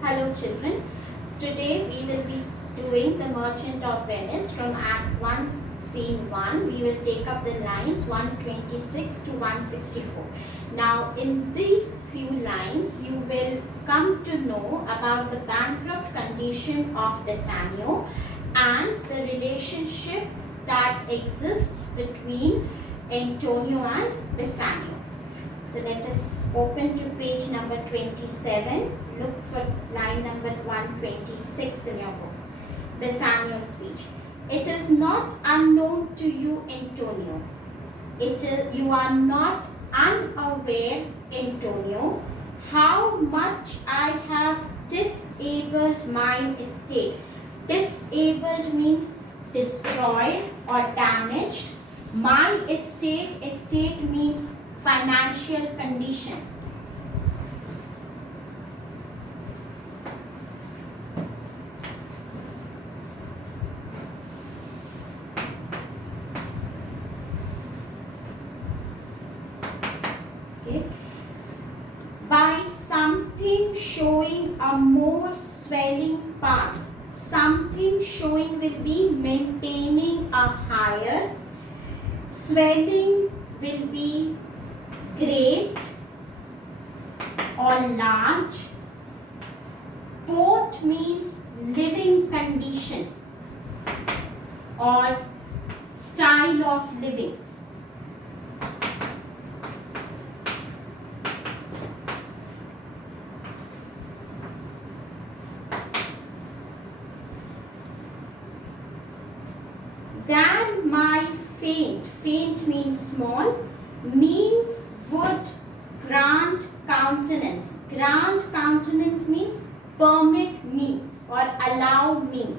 Hello children, today we will be doing The Merchant of Venice from Act 1, Scene 1. We will take up the lines 126 to 164. Now in these few lines you will come to know about the bankrupt condition of Bassanio and the relationship that exists between Antonio and Bassanio. So let us open to page number 27. Look for line number 126 in your books. Bassanio's speech. It is not unknown to you, Antonio. You are not unaware, Antonio, how much I have disabled my estate. Disabled means destroyed or damaged. My estate means financial condition. Okay. By something showing a more swelling part. Something showing will be maintaining a higher. Swelling will be great or large. Port means living condition or style of living. Than my faint means small, means would grant countenance. Grant countenance means permit me or allow me.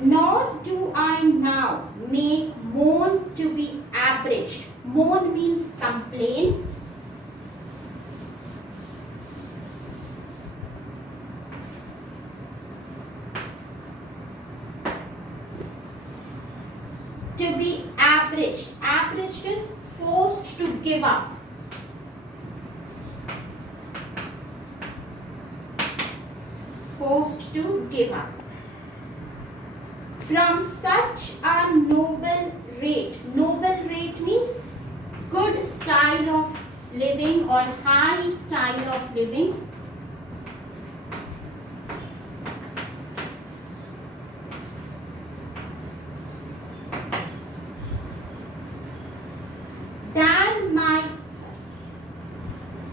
Nor do I now make moan to be abridged. Moan means complain. To be abridged. Abridged is forced to give up. Forced to give up. From such a noble rate. Noble rate means good style of living or high style of living.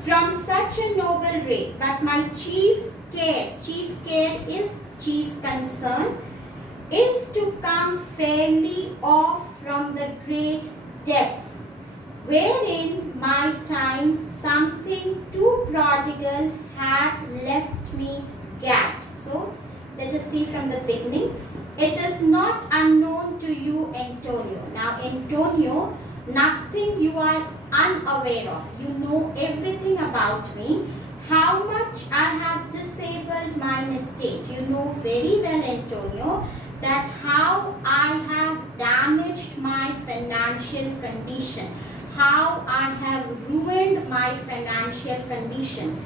From such a noble rate, but my chief care is chief concern, is to come fairly off from the great debts, wherein my time something too prodigal hath left me gagged. So, let us see from the beginning. It is not unknown to you, Antonio. Now, Antonio, nothing you are unaware of. You know everything about me. How much I have disabled my estate. You know very well, Antonio, that how I have damaged my financial condition. How I have ruined my financial condition.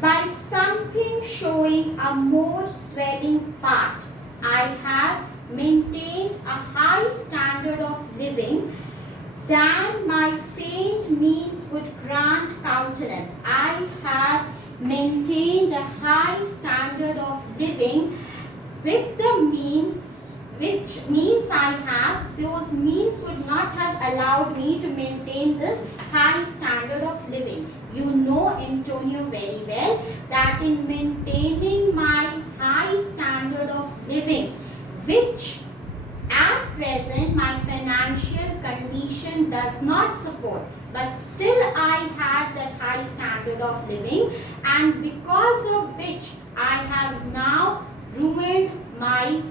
By something showing a more swelling part, I have maintained a high standard of living than my faint means would grant countenance. I have maintained a high standard of living with the means, which means I have, those means would not have allowed me to maintain this high standard of living. You know, Antonio, very well that in maintaining my high standard of living, which at present my financial condition does not support, but still I had that high standard of living, and because of which I have now ruined my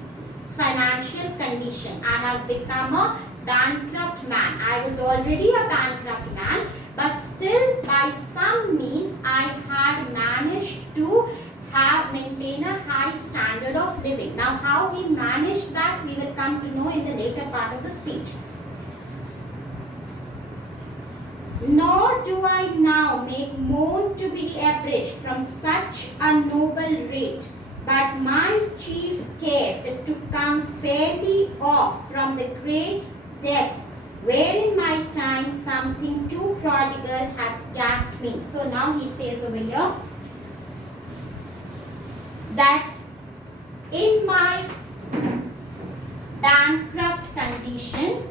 financial condition. I have become a bankrupt man. I was already a bankrupt man, but still by some means I had managed to maintain a high standard of living. Now how he managed that we will come to know in the later part of the speech. Nor do I now make moan to be abridged from such a noble rate, but my chief care is to come fairly off from the great debts wherein my time something too prodigal hath gapped me. So now he says over here that in my bankrupt condition,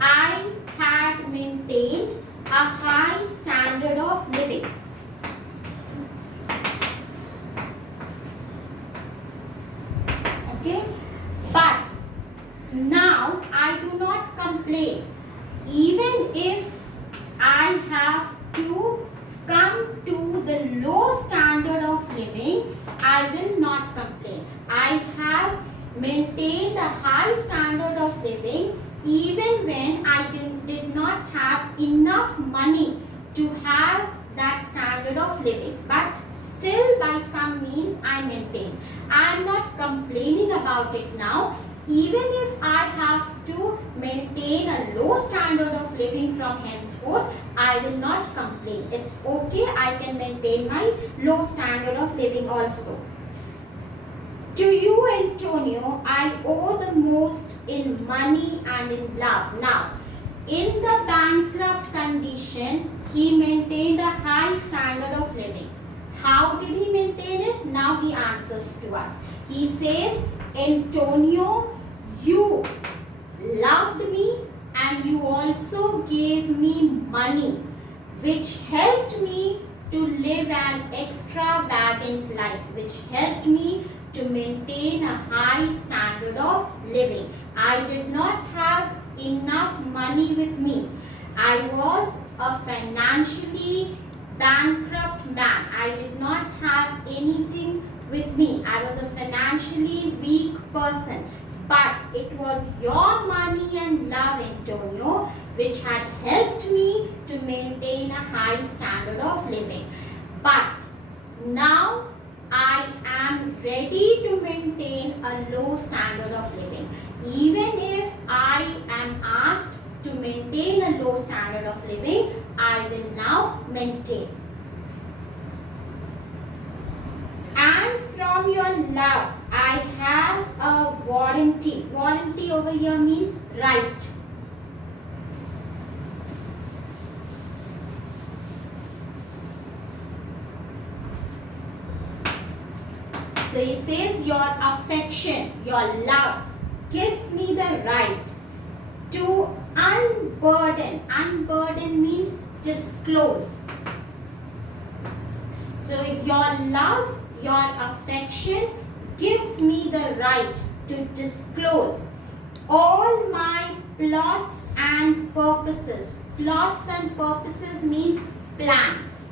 I had maintained a high standard of living. Okay, but now I do not complain. Even if I have to come to the low standard of living, I will not complain. I have maintained a high standard of living even when I did not have enough money to have that standard of living, but still by some means I maintain. I am not complaining about it now. Even if I have to maintain a low standard of living from henceforth, I will not complain. It's okay, I can maintain my low standard of living also. To you, Antonio, I owe the most in money and in love. Now, in the bankrupt condition, he maintained a high standard of living. How did he maintain it? Now he answers to us. He says, Antonio, you loved me and you also gave me money, which helped me to live an extravagant life, which helped me to maintain a high standard of living. I did not have enough money with me. I was a financially bankrupt man. I did not have anything with me. I was a financially weak person. But it was your money and love, Antonio, which had helped me to maintain a high standard of living. But now I am ready to maintain a low standard of living. Even if I am asked to maintain a low standard of living, I will now maintain. And from your love, I have a warranty. Warranty over here means right. So he says your affection, your love gives me the right to unburden. Unburden means disclose. So your love, your affection gives me the right to disclose all my plots and purposes. Plots and purposes means plans.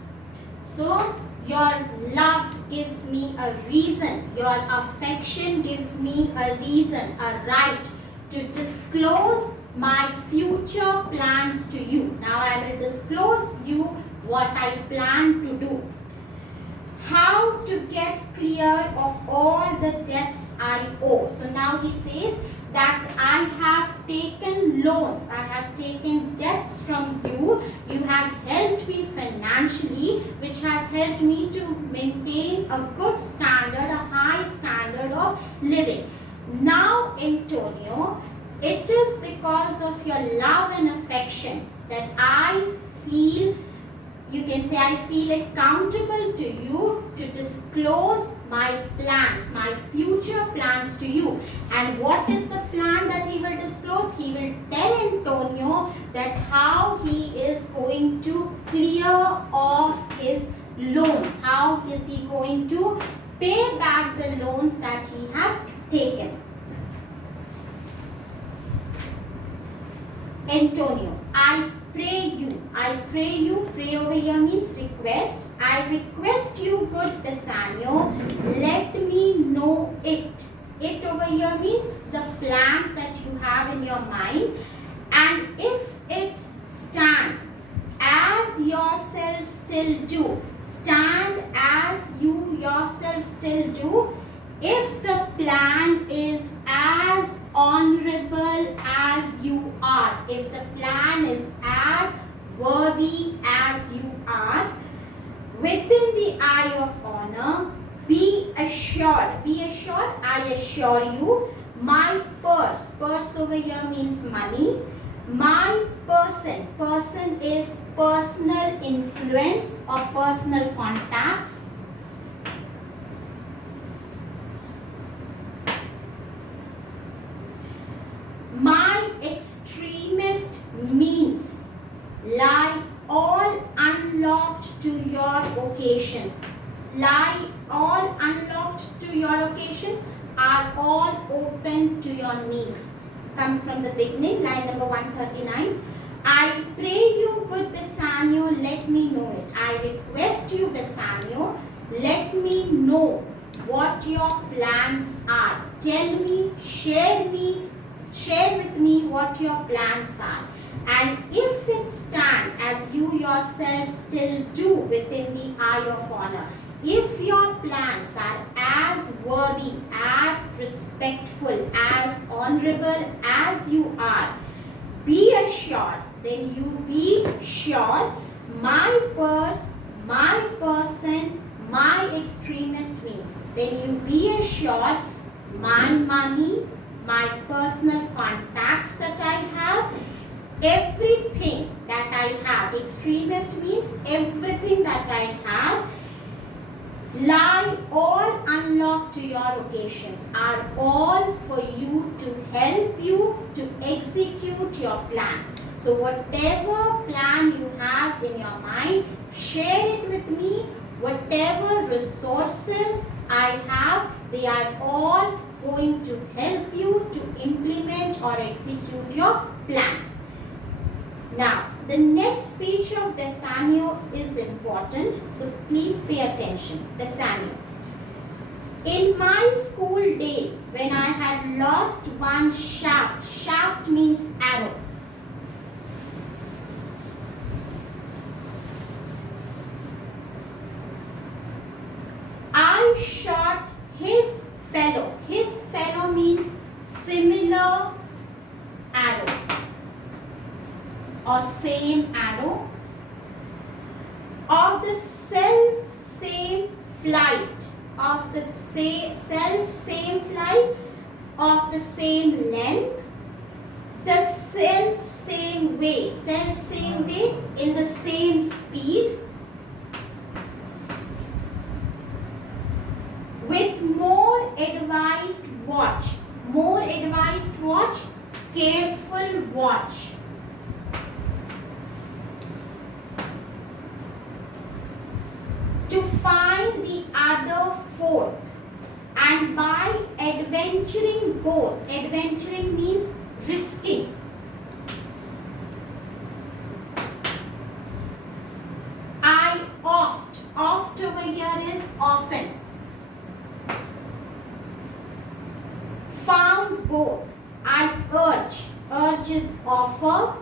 So your love gives me a reason, your affection gives me a reason, a right to disclose my future plans to you. Now I will disclose you what I plan to do. How to get clear of all the debts I owe. So now he says that I have taken loans, I have taken debts from you. You have helped me financially, which has helped me to maintain a good standard, a high standard of living. Now, Antonio, it is because of your love and affection that I feel, you can say I feel accountable to you to disclose my plans, my future plans to you. And what is the plan that he will disclose? He will tell Antonio that how he is going to clear off his loans. How is he going to pay back the loans that he has taken. Antonio, I pray you, pray over here means request. I request you, good Bassanio, let me know it. It over here means the plans that you have in your mind, and if it stand as yourself still do, stand as you yourself still do, if the plan is as honorable as you are, if the plan is as worthy as you are, within the eye of honor, be assured, I assure you, my purse over here means money, my person is personal influence or personal contacts, my extremist means lie all unlocked to your occasions. Lie all unlocked to your occasions are all open to your needs. Come from the beginning, line number 139. I pray you, good Bassanio, let me know it. I request you, Bassanio, let me know what your plans are. Tell me, share with me what your plans are. And if it stand as you yourself still do within the eye of honor, if your plans are as worthy, as respectful, as honorable as you are, be assured, then you be sure my purse, my person, my extremist means, then you be assured my money, my personal contacts that I have, everything that I have, extremist means everything that I have, lie all unlocked to your occasions, are all for you to help you to execute your plans. So whatever plan you have in your mind, share it with me. Whatever resources I have, they are all going to help you to implement or execute your plan. Now, the next speech of Bassanio is important, so please pay attention. Bassanio. In my school days, when I had lost one shaft means arrow. I shot his fellow means similar arrow or same arrow of the self-same flight, of the self-same flight, of the same length, the self-same way, in the same speed, with more advised watch, careful watch. To find the other fourth, and by adventuring both, adventuring means risking, I oft over here is often, found both, I urge is offer,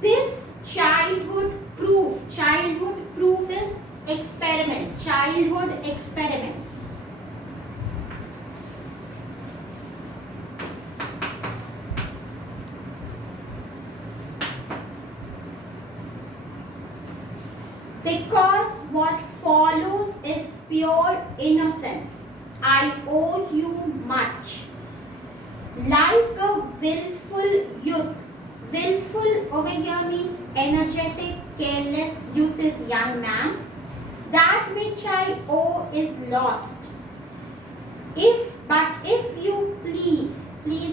this childhood proof is experiment, childhood experiment. Because what follows is pure innocence, I owe you much. Like a willful youth, willful over here means energetic, careless, youth is young man. That which I owe is lost. But if you please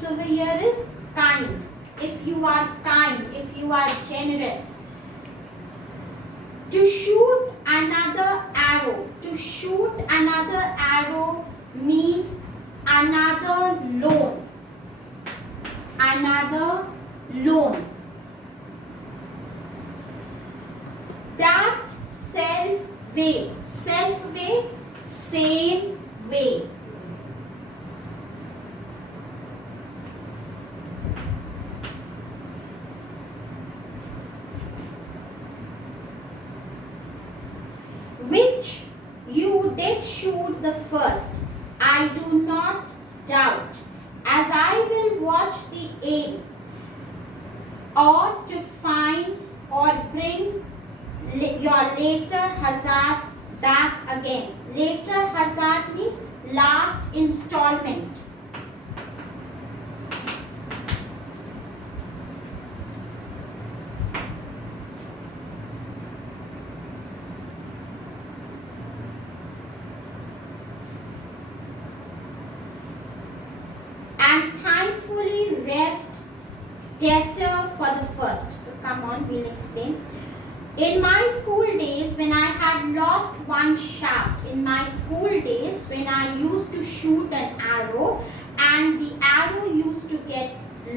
over here is kind. If you are kind, if you are generous. To shoot another arrow means another loan. That self way, same way. Which you did shoot the first, I do not doubt, as I will watch the aim, or to find or bring your later hazard back again. Later hazard means last installment. And thankfully rest debtor for the first. So come on, we'll explain. In my school days, when I had lost one shaft, in my school days, when I used to shoot an arrow and the arrow used to get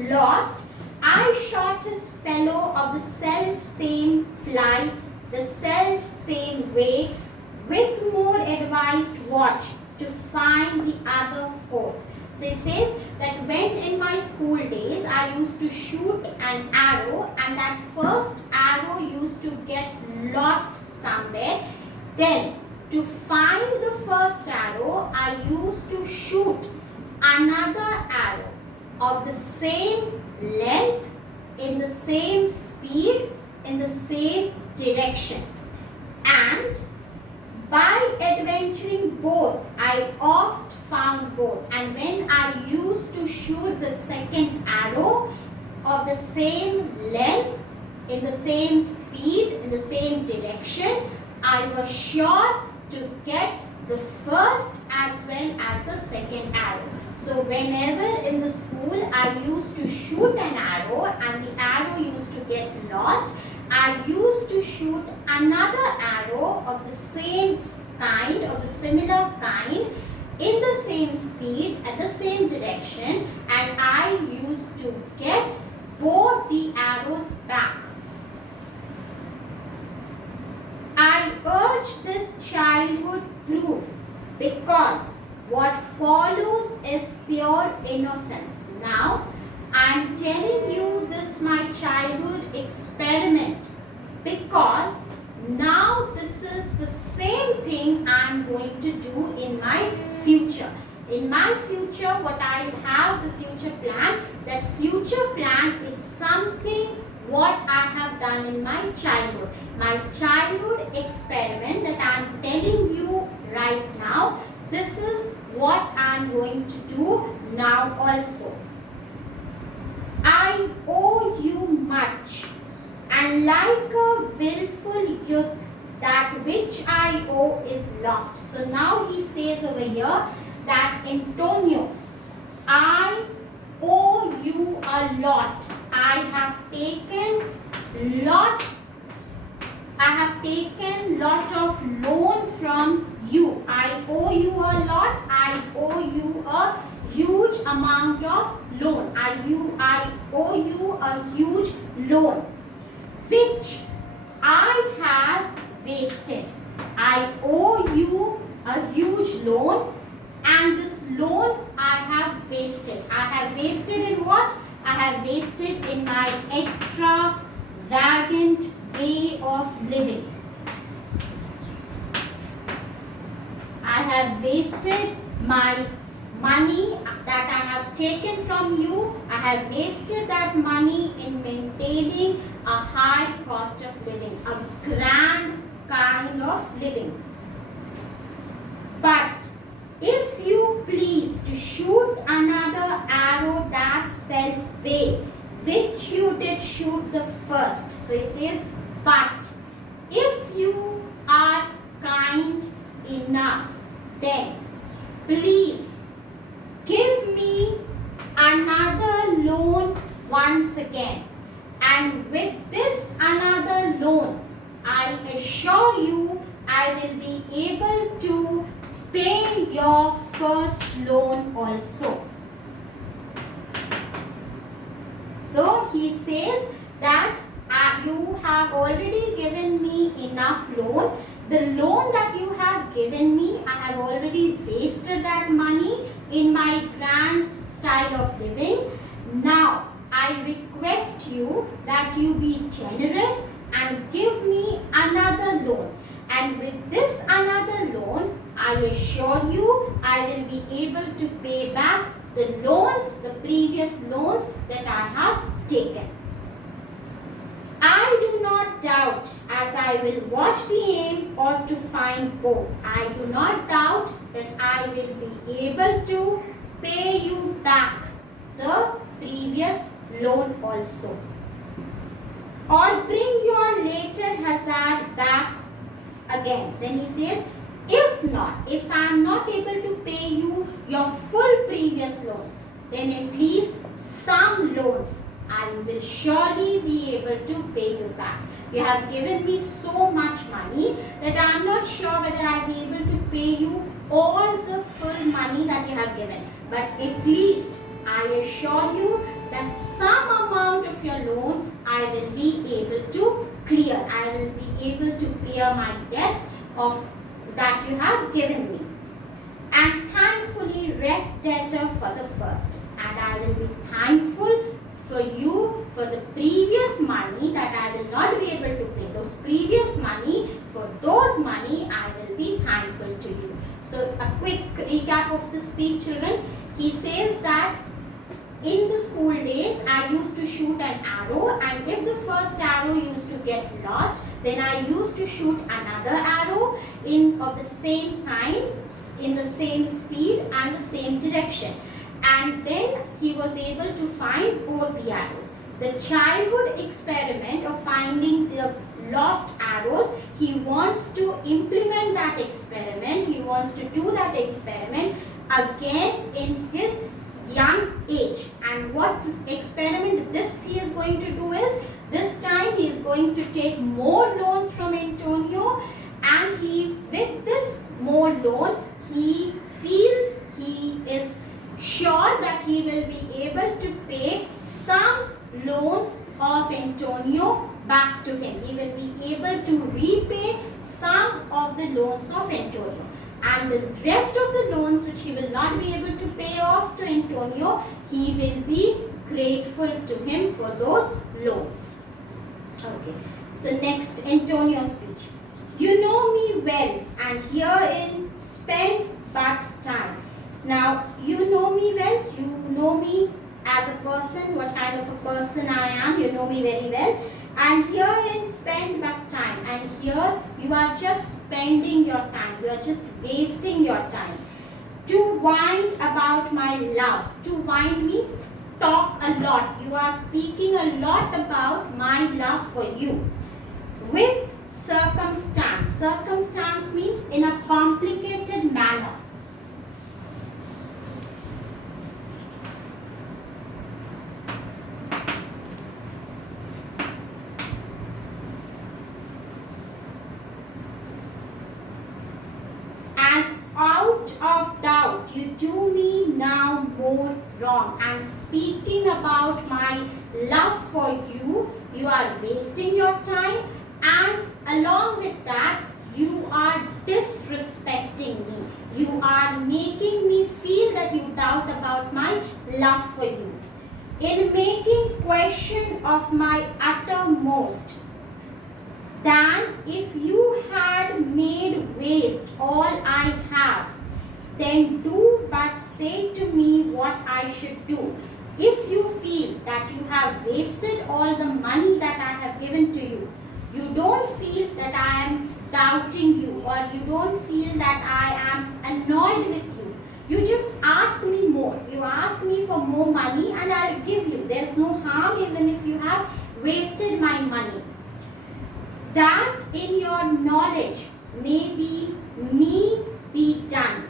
lost, I shot his fellow of the self-same flight, the self-same way, with more advised watch to find the other fourth. So it says that when in my school days I used to shoot an arrow and that first arrow used to get lost somewhere, then to find the first arrow I used to shoot another arrow of the same length, in the same speed, in the same direction. And by adventuring both, I oft found both. And when I used to shoot the second arrow of the same length, in the same speed, in the same direction, I was sure to get the first as well as the second arrow. So whenever in the school I used to shoot an arrow and the arrow used to get lost, I used to shoot another arrow of the same kind, of the similar kind, in the same speed, at the same direction, and I used to get both the arrows back. I urge this childhood proof because what follows is pure innocence. Now, I am telling you this my childhood experiment because now this is the same thing I am going to do in my future. In my future, what I have, the future plan, that future plan is something what I have done in my childhood. My childhood experiment that I am telling you right now, this is what I am going to do now also. I owe you much, and like a willful youth, that which I owe is lost. So now he says over here that Antonio, I owe you a lot. I have taken lot of loan from you. I owe you a lot. I owe you a huge amount of loan. I owe you a huge loan, which I have wasted. I owe you a huge loan, and this loan I have wasted. I have wasted in what? I have wasted in my extravagant way of living. I have wasted my money that I have taken from you. I have wasted that money in maintaining a high cost of living, a grand kind of living. But if you please to shoot another arrow that self way, which you did shoot the first. So it says, but if you are kind enough, then please give me another loan once again. And with this another loan, I assure you I will be able to pay your first loan also. So he says that you have already given me enough loan. The loan that you have given me, I have already wasted that money in my grand style of living. Now, I request you that you be generous and give me another loan. And with this another loan, I assure you I will be able to pay back the loans, the previous loans that I have taken. I do not not doubt, as I will watch the aim or to find both. I do not doubt that I will be able to pay you back the previous loan also. Or bring your later hazard back again. Then he says, if not, if I am not able to pay you your full previous loans, then at least some loans I will surely be able to pay you back. You have given me so much money that I am not sure whether I will be able to pay you all the full money that you have given. But at least I assure you that some amount of your loan I will be able to clear. I will be able to clear my debts of that you have given me. And thankfully rest debtor for the first. And I will be thankful for you for the previous money that I will not be able to pay. Those previous money, for those money I will be thankful to you. So a quick recap of the speech, children. He says that in the school days I used to shoot an arrow, and if the first arrow used to get lost, then I used to shoot another arrow of the same time, in the same speed and the same direction. And then he was able to find both the arrows. The childhood experiment of finding the lost arrows, he wants to implement that experiment. He wants to do that experiment again in his young age. And what experiment this he is going to do is, this time he is going to take more loans from Antonio, and with this more loan, he feels he is sure that he will be able to pay some loans of Antonio back to him. He will be able to repay some of the loans of Antonio. And the rest of the loans which he will not be able to pay off to Antonio, he will be grateful to him for those loans. Okay. So next, Antonio's speech. You know me well, and herein spend but time. Now, you know me well, you know me as a person, what kind of a person I am, you know me very well. And herein spend but time. And here you are just spending your time, you are just wasting your time. To whine about my love. To whine means talk a lot. You are speaking a lot about my love for you. With circumstance. Circumstance means in a complicated manner. Out of doubt, you do me now more wrong. And speaking about my love for you, you are wasting your time, and along with that, you are disrespecting me. You are making me feel that you doubt about my love for you. In making question of my uttermost, than if you had made waste all I have, then do but say to me what I should do. If you feel that you have wasted all the money that I have given to you, you don't feel that I am doubting you, or you don't feel that I am annoyed with you. You just ask me more. You ask me for more money and I'll give you. There is no harm even if you have wasted my money. That in your knowledge may be me be done,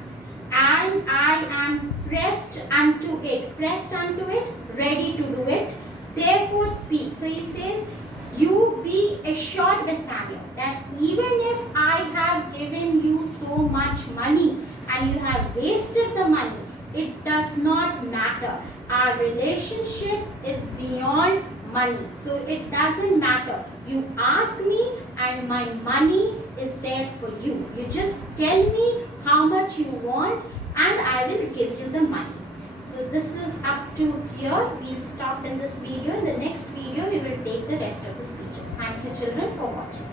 and I am pressed unto it, ready to do it, therefore speak. So he says, you be assured, Bassanio, that even if I have given you so much money and you have wasted the money, it does not matter. Our relationship is beyond money. So it doesn't matter. You ask me and my money is there for you. You just tell me how much you want and I will give you the money. So this is up to here. We'll stop in this video. In the next video, we will take the rest of the speeches. Thank you children for watching.